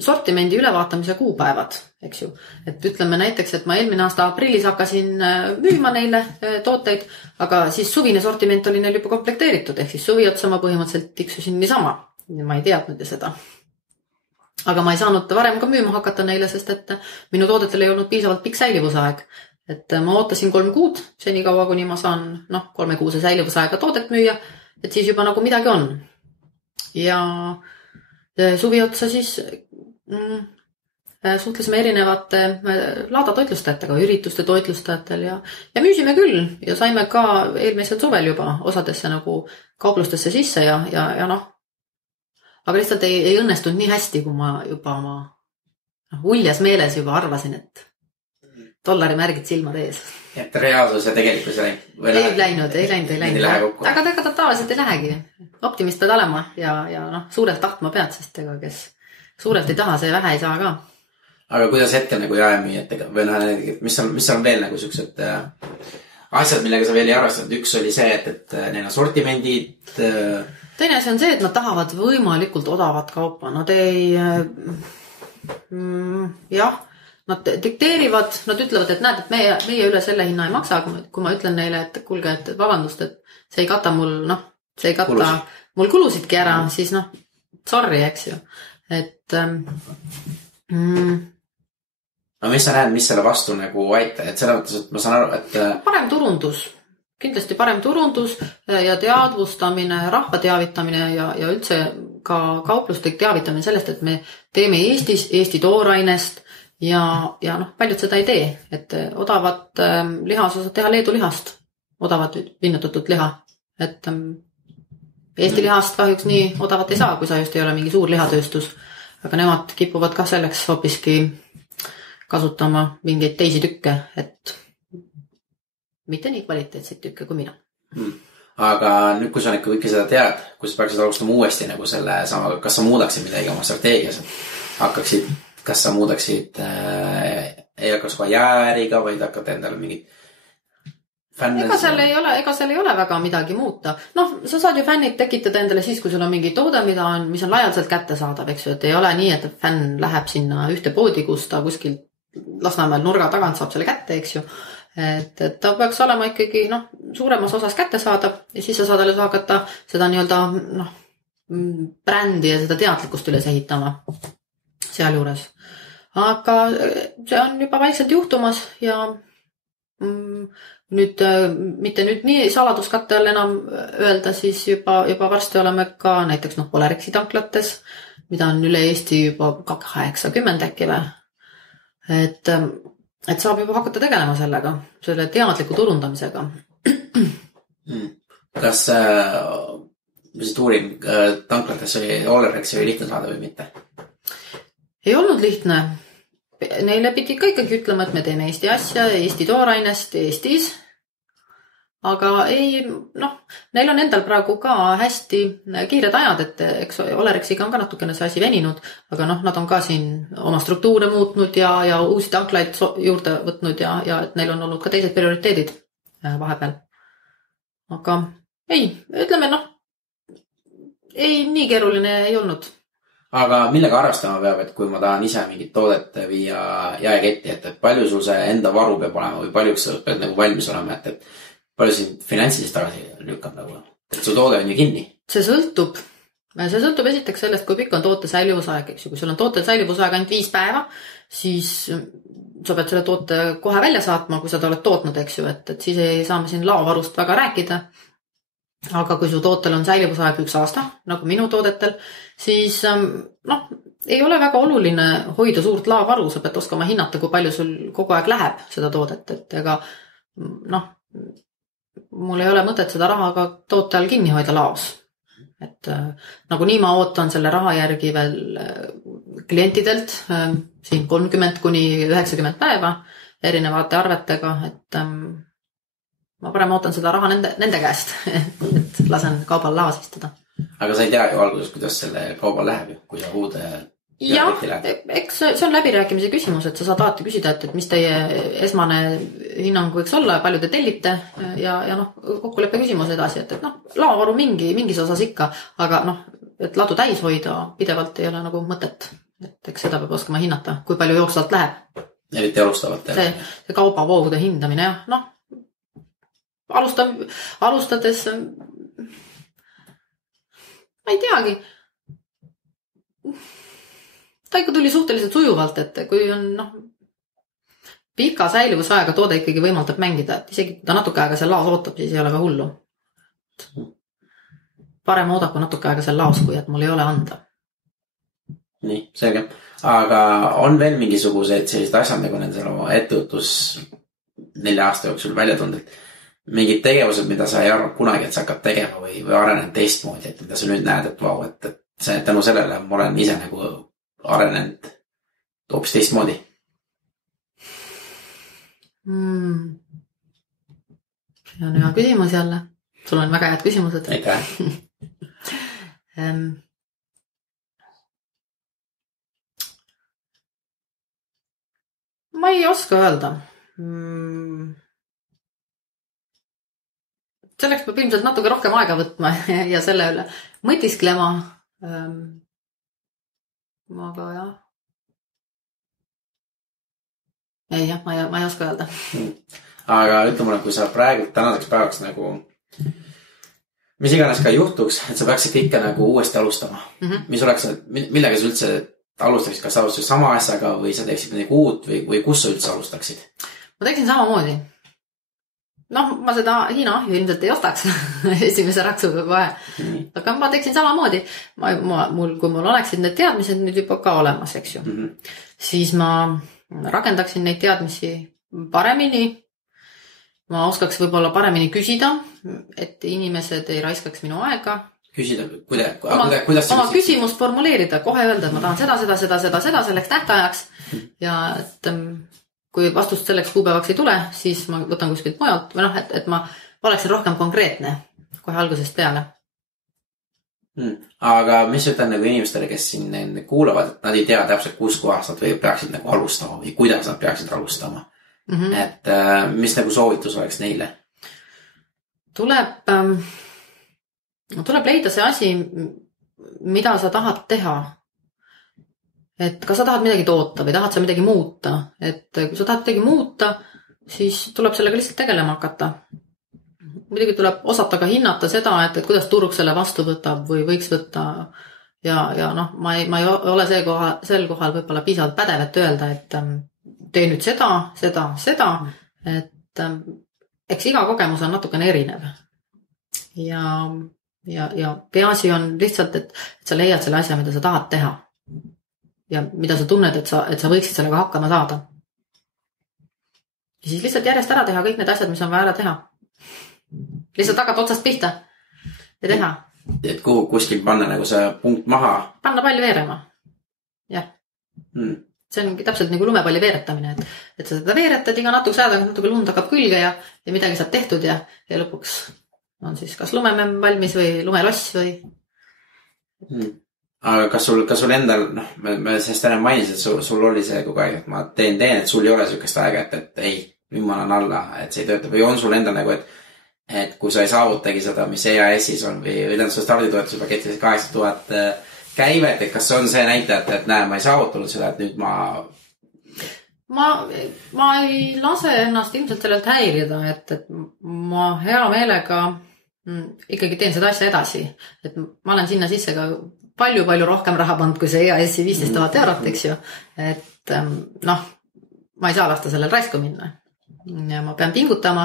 sortimendi ülevaatamise kuupäevad, eks ju. Et ütleme näiteks, et ma eelmine aasta aprillis hakkasin müüma neile tooteid, aga siis suvine sortiment oli neil juba komplekteeritud, ehk siis suvi otsa ma põhimõtteliselt tiksusin niisama. Ma ei teadnud ju seda. Aga ma ei saanud varem ka müüma hakata neile, sest et minu toodetel ei olnud piisavalt pikk säilivusaeg. Et ma ootasin 3 kuud, seni kaua, kuni ma saan 3 kuuse säilivusaega toodet müüa, et siis juba nagu midagi on. Ja suvi otsa siis suhtlesime erinevate laadatoitlustajatega, ürituste toitlustajatel ja müüsime küll ja saime ka eelmisel suvel juba osadesse nagu kauplustesse sisse ja aga lihtsalt ei õnnestunud nii hästi, kui ma juba oma uljas meeles juba arvasin, et dollari märgid silmade ees. Et reaalsus ja tegelikult ei läinud. Aga ta tavaliselt ei lähegi. Optimist pead olema ja suurelt tahtma pead, sest ega kes suurelt ei taha, see vähe ei saa ka. Aga kuidas hetkel nagu jaemüüjatega või mis on veel nagu sellised asjad, millega sa veel ei arvestanud? Üks oli see, et neil on sortimendid. Teine asi on see, et nad tahavad võimalikult odavat kaupa. Nad ei nad dikteerivad, nad ütlevad, et näed, et meie üle selle hinna ei maksa, kui ma ütlen neile, et kuulge, et vabandust, et see ei kata mul, see ei kata mul kulusidki ära, siis sorry, eks ju. Et no mis sa näed, mis selle vastu nagu aita, et selle mõttes, et ma saan aru, et parem turundus, kindlasti parem turundus ja teadvustamine, rahva teavitamine ja üldse ka kaupluste teavitamine sellest, et me teeme Eesti toorainest ja paljud seda ei tee, et odavat lihas osad teha Leedu lihast, odavat vinnutatud liha, et Eesti lihast kahjuks nii odavat ei saa, kui sa just ei ole mingi suur lihatööstus, aga nemad kipuvad ka selleks hoopiski kasutama mingeid teisi tükke, et mitte nii kvaliteetseid tükke kui mina. Aga nüüd, kui sa kõike seda tead, kui sa peaksid alustama uuesti nagu selle samaga, kas sa muudaksid midagi oma strateegias, kas sa muudaksid ei hakkas ka jääriga, vaid hakkad endale mingid fänne? Ega seal ei ole väga midagi muuta. Sa saad ju fännid tekitada endale siis, kui sul on mingi toode, mis on laialdaselt kättesaadav, eks ju, et ei ole nii, et fänn läheb sinna ühte poodi, kus ta kuskil Lasnamäel nurga tagant saab selle kätte, eks ju. Et ta peaks olema ikkagi suuremas osas kättesaadav ja siis sa saad alles hakata seda brändi ja seda teadlikkust üles ehitama seal juures. aga see on juba vaikselt juhtumas ja nüüd mitte nüüd nii saladuskatte all enam öelda, siis juba varsti oleme ka näiteks Olerexi tanklates, mida on üle Eesti juba 80 äkki või. Et saab juba hakata tegelema sellega, selle teadliku turundamisega. Kas see tuuring tanklates oli Olerexi oli lihtne saada või mitte? Ei olnud lihtne. Neile pidi ka ikkagi ütlema, et me teeme Eesti asja, Eesti toorainest Eestis. Aga ei, neil on endal praegu ka hästi kiired ajad, et eks Olerexiga on ka natukene see asi veninud, aga nad on ka siin oma struktuure muutnud ja uusi tanklaid juurde võtnud ja et neil on olnud ka teised prioriteedid vahepeal. Aga ei, ütleme ei nii keeruline ei olnud. Aga millega arvestama peab, et kui ma tahan ise mingit toodet viia jaeketti, et palju sul see enda varu peab olema või paljuks sa pead valmis olema, et palju siin finantsiliselt tagasi lükkab et su toode on ju kinni? See sõltub esiteks sellest, kui pikk on toote säilivusaeg, eks ju. Kui sul on toote säilivusaeg ainult 5 päeva, siis sa pead selle toote kohe välja saatma, kui sa ta oled tootnud, eks ju, et siis ei saa me siin laovarust väga rääkida. Aga kui su tootel on säilivusaeg 1 aasta, nagu minu toodetel, siis ei ole väga oluline hoida suurt laovaru, sa pead oskama hinnata, kui palju sul kogu aeg läheb seda toodet, et ega mul ei ole mõtet seda raha ka toote all kinni hoida laos. Et nagunii ma ootan selle raha järgi veel klientidelt siin 30 kuni 90 päeva erinevate arvetega, et ma parem ootan seda raha nende käest, et lasen kaubal laos istuda. Aga sa ei tea ju alguses, kuidas selle kaubal läheb, kui sa uude jaeketti läheb? Eks see on läbirääkimise küsimus, et sa saad alati küsida, et mis teie esmane hinnang võiks olla, palju te tellite ja kokkuleppe küsimus edasi, et laovaru mingis osas ikka, aga et ladu täis hoida pidevalt ei ole nagu mõtet. Et eks seda peab oskama hinnata, kui palju jooksvalt läheb. Eriti alustavalt. See kaubavoogude hindamine, jah, alustades ma ei teagi. Ta ikka tuli suhteliselt sujuvalt, et kui on pika säilivusaega toode ikkagi võimaldab mängida, et isegi ta natuke aega seal laos ootab, siis ei ole ka hullu. Parem oodaku natuke aega seal laos, kui et mul ei ole anda. Nii, selge. Aga on veel mingisugused sellised asjad, nagu nendel oma ettevõtlus 4 aasta jooksul välja tundnud? Mingid tegevused, mida sa ei arva kunagi, et sa hakkad tegema või arenenud teistmoodi, et mida sa nüüd näed, et vau, et see, tänu sellele ma olen ise nagu arenenud hoopis teistmoodi. See on hea küsimus jälle. Sul on väga head küsimused. Aitäh. Ma ei oska öelda. Selleks peab ilmselt natuke rohkem aega võtma ja selle üle mõtisklema. Aga jah. Ma ei oska öelda. Aga ütle mulle, kui sa praegu tänaseks päevaks nagu mis iganes ka juhtuks, et sa peaksid ikka nagu uuesti alustama. Mis oleks, millega sa üldse alustaksid, kas sa alustaksid sama asjaga või sa teeksid midagi uut või kus sa üldse alustaksid? Ma teeksin samamoodi. Ma seda Hiina ahju ilmselt ei ostaks esimese raksuga kohe. Aga ma teeksin samamoodi. Kui mul oleksid need teadmised nüüd juba ka olemas, eks ju. Siis ma rakendaksin neid teadmisi paremini. Ma oskaks võib-olla paremini küsida, et inimesed ei raiskaks minu aega. Küsida, kuidas oma küsimust formuleerida, kohe öelda, et ma tahan seda selleks tähtajaks. Ja et kui vastust selleks kuupäevaks ei tule, siis ma võtan kuskilt mujalt või et ma oleksin rohkem konkreetne kohe algusest peale. Aga mis ütlen nagu inimestele, kes siin kuulavad, et nad ei tea täpselt, kus kohast nad peaksid nagu alustama või kuidas nad peaksid alustama? Et mis nagu soovitus oleks neile? Tuleb leida see asi, mida sa tahad teha. Et kas sa tahad midagi toota või tahad sa midagi muuta. Et kui sa tahad midagi muuta, siis tuleb sellega lihtsalt tegelema hakata. Muidugi tuleb osata ka hinnata seda, et kuidas turg selle vastu võtab või võiks võtta ja noh, ma ei ole sel kohal võib-olla piisavalt pädev, et öelda, et tee nüüd seda, et eks iga kogemus on natukene erinev. Ja peaasi on lihtsalt, et sa leiad selle asja, mida sa tahad teha. Ja mida sa tunned, et sa võiksid sellega hakkama saada. Ja siis lihtsalt järjest ära teha kõik need asjad, mis on vaja ära teha. Lihtsalt hakata otsast pihta ja teha. Et kuhu kuskil panna nagu see punkt maha? Panna palli veerema. Jah. See on täpselt nagu lumepalli veeretamine, et sa seda veeretad iga natuke aega, natuke lund hakkab külge ja midagi saab tehtud ja lõpuks on siis kas lumememm valmis või lumeloss või. Aga kas sul endal, me sellest enne mainisin, et sul oli see kogu aeg, et ma teen, et sul ei ole sellist aega, et ei, nüüd ma olen alla, et see ei tööta või on sul endal nagu, et kui sa ei saavutagi seda, mis EAS-is on või tähendab su starditoetuse paketis 8000 käivet, et kas on see näitajat, et näe, ma ei saavutanud seda, et nüüd ma ei lase ennast ilmselt sellelt häirida, et ma hea meelega ikkagi teen seda asja edasi, et ma olen sinna sisse ka palju rohkem raha pannud kui see EAS-i 15 000 eurot, eks ju, et noh, ma ei saa lasta sellel raisku minna ja ma pean pingutama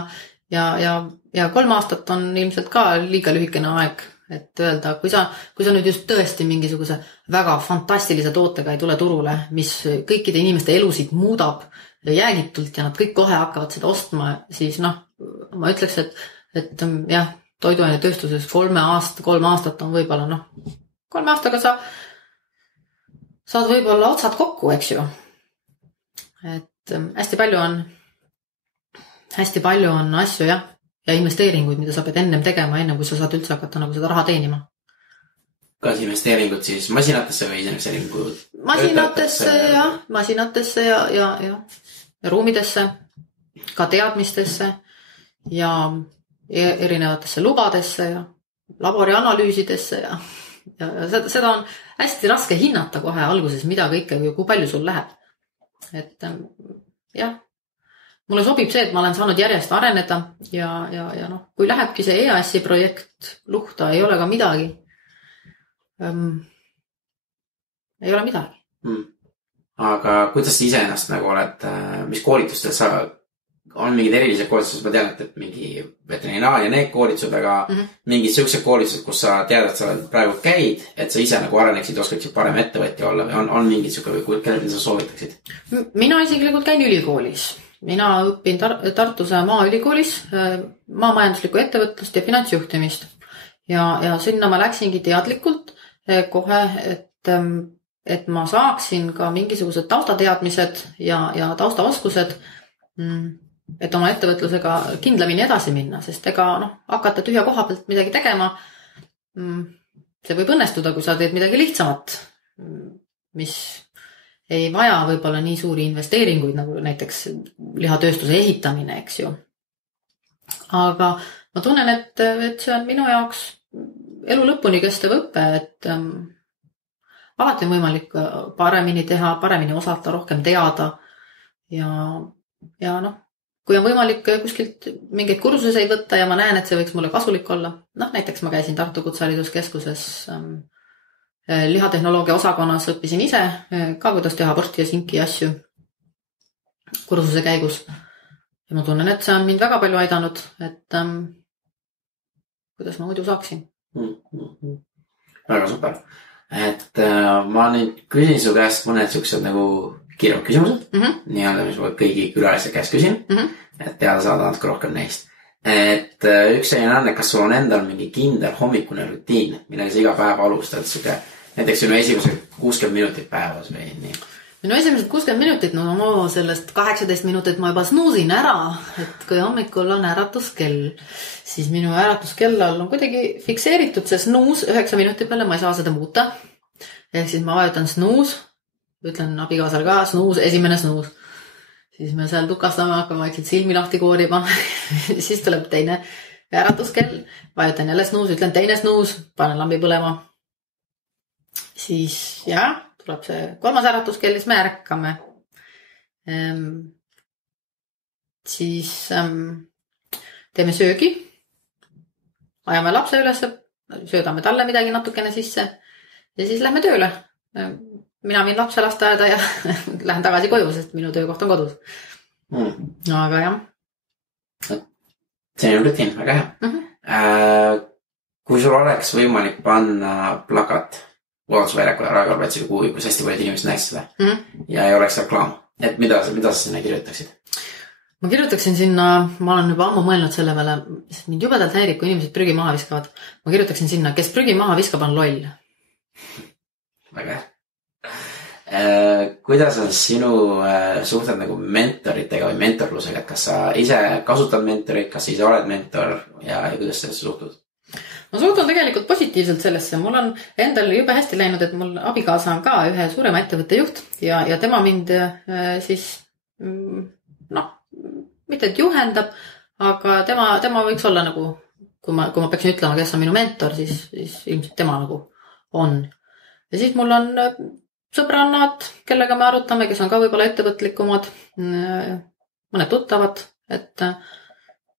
ja 3 aastat on ilmselt ka liiga lühikene aeg, et öelda, kui sa nüüd just tõesti mingisuguse väga fantastilise tootega ei tule turule, mis kõikide inimeste elusid muudab jäägitult ja nad kõik kohe hakkavad seda ostma, siis noh, ma ütleks, et jah, toiduainetööstuses 3 aastat on võib-olla 3 aastaga sa saad võib-olla otsad kokku, eks ju. Et hästi palju on asju ja investeeringuid, mida sa pead ennem tegema, ennem kui sa saad üldse hakata nagu seda raha teenima. Kas investeeringud siis masinatesse või investeeringud? Masinatesse ja ruumidesse, ka teadmistesse ja erinevatesse lubadesse ja laborianalüüsidesse ja seda on hästi raske hinnata kohe alguses, mida kõike või kui palju sul läheb. Et jah, mulle sobib see, et ma olen saanud järjest areneda ja noh, kui lähebki see EAS-i projekt luhta, ei ole ka midagi. Ei ole midagi. Aga kuidas sa iseennast nagu oled, mis koolitustel sa on mingid erilised koolitused, ma tean, et mingi veterinaar ja need koolitused, aga mingid sellised koolitused, kus sa tead, et sa praegu käid, et sa ise nagu areneksid, oskaksid parem ettevõtja olla või on mingid sellised või kellel sa soovitaksid? Mina isiklikult käin ülikoolis. Mina õpin Tartuse Maaülikoolis maamajanduslikku ettevõtlust ja finantsjuhtimist. Ja sinna ma läksingi teadlikult kohe, et ma saaksin ka mingisugused taustateadmised ja taustaoskused, et oma ettevõtlusega kindlamini edasi minna, sest ega hakata tühja koha pealt midagi tegema, see võib õnnestuda, kui sa teed midagi lihtsamat, mis ei vaja võib-olla nii suuri investeeringuid, nagu näiteks lihatööstuse ehitamine, eks ju. Aga ma tunnen, et see on minu jaoks elu lõpuni kestev õppe, et alati on võimalik paremini teha, paremini osata, rohkem teada ja kui on võimalik kuskilt mingeid kursuseid võtta ja ma näen, et see võiks mulle kasulik olla. Näiteks ma käisin Tartu Kutsehariduskeskuses lihatehnoloogia osakonnas, õppisin ise ka, kuidas teha vorsti ja sinki asju kursuse käigus. Ja ma tunnen, et see on mind väga palju aidanud, et kuidas ma muidu saaksin. Väga super. Et ma nüüd küsin su käest mõned sellised nagu kirjad küsimused, nii-öelda, mis ma kõigi külaliste käest küsin, et teada saada natuke rohkem neist. Et üks selline on, et kas sul on endal mingi kindel hommikune rutiin, millega sa iga päev alustad, näiteks sinu esimesed 60 minutit päevas või nii? Minu esimesed 60 minutit, sellest 18 minutit ma juba snuusin ära, et kui hommikul on äratuskell, siis minu äratuskellal on kuidagi fikseeritud see snuus 9 minuti peale, ma ei saa seda muuta. Ehk siis ma vajutan snuus, ütlen abikaasal ka snuus, esimene snuus. Siis me seal tukastame, hakkame vaikselt silmi lahti koorima. Siis tuleb teine äratuskell, vajutan jälle snuus, ütlen teine snuus, panen lambi põlema. Siis tuleb see 3. äratuskell, siis me ärkame. Siis teeme söögi, ajame lapse üles, söödame talle midagi natukene sisse ja siis lähme tööle. Mina viin lapse lasteaeda ja lähen tagasi koju, sest minu töökoht on kodus. Aga jah. See on rutiin, väga hea. Kui sul oleks võimalik panna plakat Vabadusväljakule Rae Kaarel kuhugi, kus hästi paljud inimesed näeks seda ja ei oleks reklaam, et mida sa sinna kirjutaksid? Ma kirjutaksin sinna, ma olen juba ammu mõelnud selle peale, sest mind jubedalt häirib, kui inimesed prügi maha viskavad. Ma kirjutaksin sinna, kes prügi maha viskab, on loll. Väga hea. Kuidas on sinu suhted nagu mentoritega või mentorlusega, et kas sa ise kasutad mentorit, kas sa ise oled mentor ja kuidas sellesse suhtud? Ma suhtun tegelikult positiivselt sellesse. Mul on endal jube hästi läinud, et mul abikaasa on ka ühe suurema ettevõtte juht ja tema mind siis mitte et juhendab, aga tema võiks olla nagu, kui ma peaksin ütlema, kes on minu mentor, siis ilmselt tema nagu on. Ja siis mul on sõbrannad, kellega me arutame, kes on ka võib-olla ettevõtlikumad, mõned tuttavad,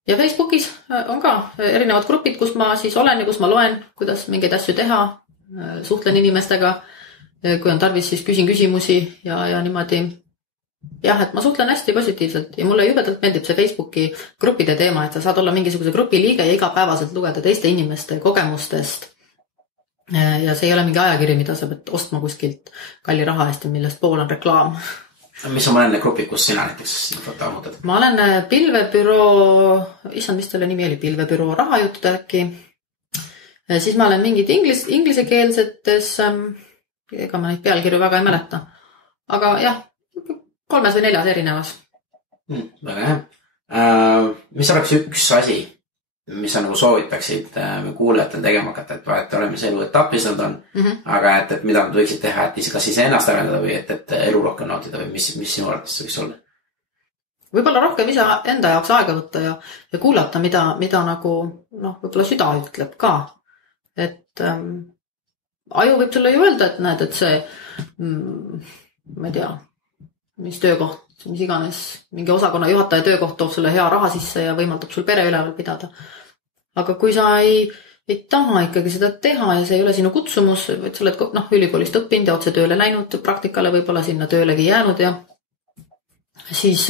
ja Facebookis on ka erinevad grupid, kus ma siis olen ja kus ma loen, kuidas mingeid asju teha, suhtlen inimestega, kui on tarvis, siis küsin küsimusi ja niimoodi. Jah, et ma suhtlen hästi positiivselt ja mulle jubedalt meeldib see Facebooki gruppide teema, et sa saad olla mingisuguse grupi liige ja igapäevaselt lugeda teiste inimeste kogemustest. Ja see ei ole mingi ajakiri, mida sa pead ostma kuskilt kalli raha eest, millest pool on reklaam. Mis on mõned grupid, kus sina näiteks infot ammutad? Ma olen pilvebüroo, issand, mis selle nimi oli, pilvebüroo rahajutud äkki. Siis ma olen mingid inglisekeelsetes, ega ma neid pealkirju väga ei mäleta. Aga jah, 3 või 4 erinevas. Väga hea. Mis oleks üks asi, mis sa nagu soovitaksid kuulajatel tegema hakata, et oleme see elu etapis nad on, aga et mida nad võiksid teha, et kas siis ennast arendada või et elu rohkem nautida või mis sinu arvates võiks olla? Võib-olla rohkem ise enda jaoks aega võtta ja kuulata, mida nagu võib-olla süda ütleb ka. Et aju võib sulle ju öelda, et näed, et see, ma ei tea, mis töökoht, mis iganes, mingi osakonna juhataja töökoht toob sulle hea raha sisse ja võimaldab sul pere üleval pidada. Aga kui sa ei taha ikkagi seda teha ja see ei ole sinu kutsumus, vaid sa oled ülikoolist õppinud ja otse tööle läinud, praktikale võib-olla sinna töölegi jäänud ja siis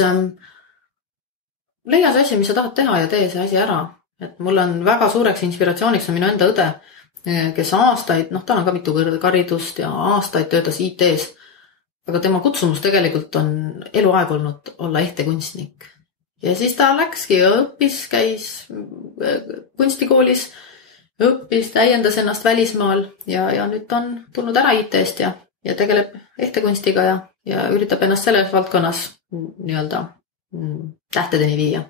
leia see asi, mis sa tahad teha ja tee see asi ära. Et mul on väga suureks inspiratsiooniks on minu enda õde, kes aastaid, ta on ka mitu kõrgharidust ja aastaid töötas IT-s. Aga tema kutsumus tegelikult on eluaeg olnud olla ehtekunstnik. Ja siis ta läkski ja õppis, käis kunstikoolis, õppis, täiendas ennast välismaal ja nüüd on tulnud ära IT-st ja tegeleb ehtekunstiga ja üritab ennast selles valdkonnas nii-öelda tähtedeni viia.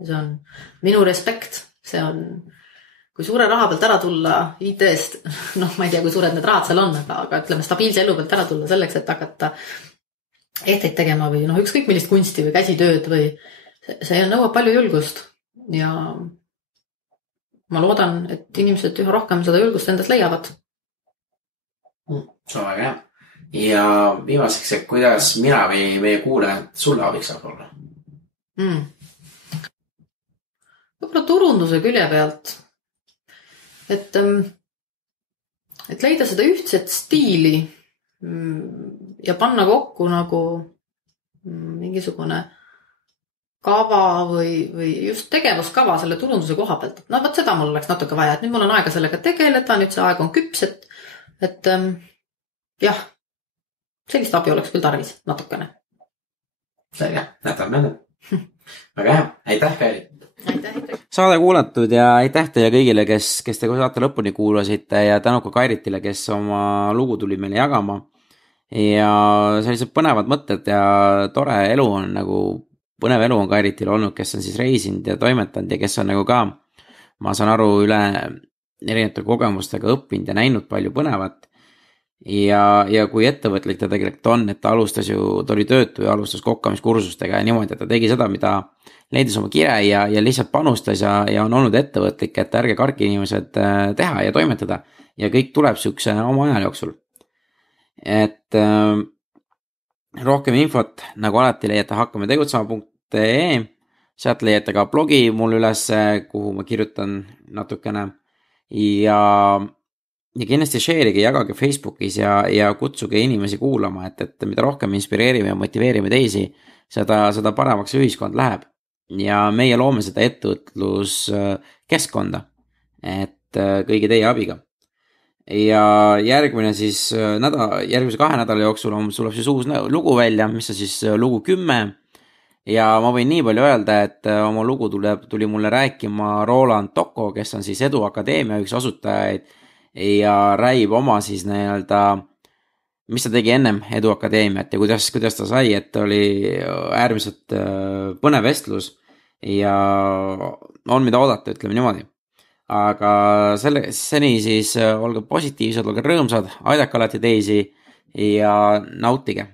See on minu respekt, see on kui suure raha pealt ära tulla IT-st, ma ei tea, kui suured need rahad seal on, aga ütleme stabiilse elu pealt ära tulla selleks, et hakata ehteid tegema või ükskõik millist kunsti või käsitööd või see nõuab palju julgust ja ma loodan, et inimesed üha rohkem seda julgust endast leiavad. See on väga hea. Ja viimaseks, et kuidas mina või meie kuulajad sulle abiks saab olla? Võib-olla turunduse külje pealt. Et leida seda ühtset stiili ja panna kokku nagu mingisugune kava või just tegevuskava selle turunduse koha pealt. Võt seda mul oleks natuke vaja, et nüüd mul on aega sellega tegeleda, nüüd see aeg on küps, et jah, sellist abi oleks küll tarvis natukene. Selge, nätab meelde. Väga hea, aitäh, Kairi! Saade kuulatud ja aitäh teile kõigile, kes te saate lõpuni kuulasite ja tänu ka Kairitile, kes oma lugu tuli meile jagama. Ja sellised põnevad mõtted ja tore elu on nagu, põnev elu on Kairitil olnud, kes on siis reisinud ja toimetanud ja kes on nagu ka, ma saan aru, üle erinevate kogemustega õppinud ja näinud palju põnevat. Ja kui ettevõtlik ta tegelikult on, et ta oli töötu ja alustas kokkamiskursustega ja niimoodi, et ta tegi seda, mida leidis oma kire ja lihtsalt panustas ja on olnud ettevõtlik, et ärge karki inimesed teha ja toimetada ja kõik tuleb sükse oma ajal jooksul. Et rohkem infot, nagu alati leiate hakkametegutsema.ee, sealt leiate ka blogi mul üles, kuhu ma kirjutan natukene ja ja kindlasti share'ige, jagage Facebookis ja kutsuge inimesi kuulama, et mida rohkem inspireerime ja motiveerime teisi, seda paremaks ühiskond läheb. Ja meie loome seda ettevõtluskeskkonda, et kõigi teie abiga. Ja järgmise 2 nädala jooksul tuleb siis uus lugu välja, mis on siis lugu 10. Ja ma võin nii palju öelda, et oma lugu tuli mulle rääkima Roland Tocco, kes on siis Edu Akadeemia üks asutajaid ja räägib oma siis mis ta tegi ennem Edu Akadeemiat ja kuidas ta sai, et oli äärmiselt põnev vestlus ja on mida oodata, ütleme niimoodi. Aga seni siis olge positiivsed, olge rõõmsad, aidake alati teisi ja nautige.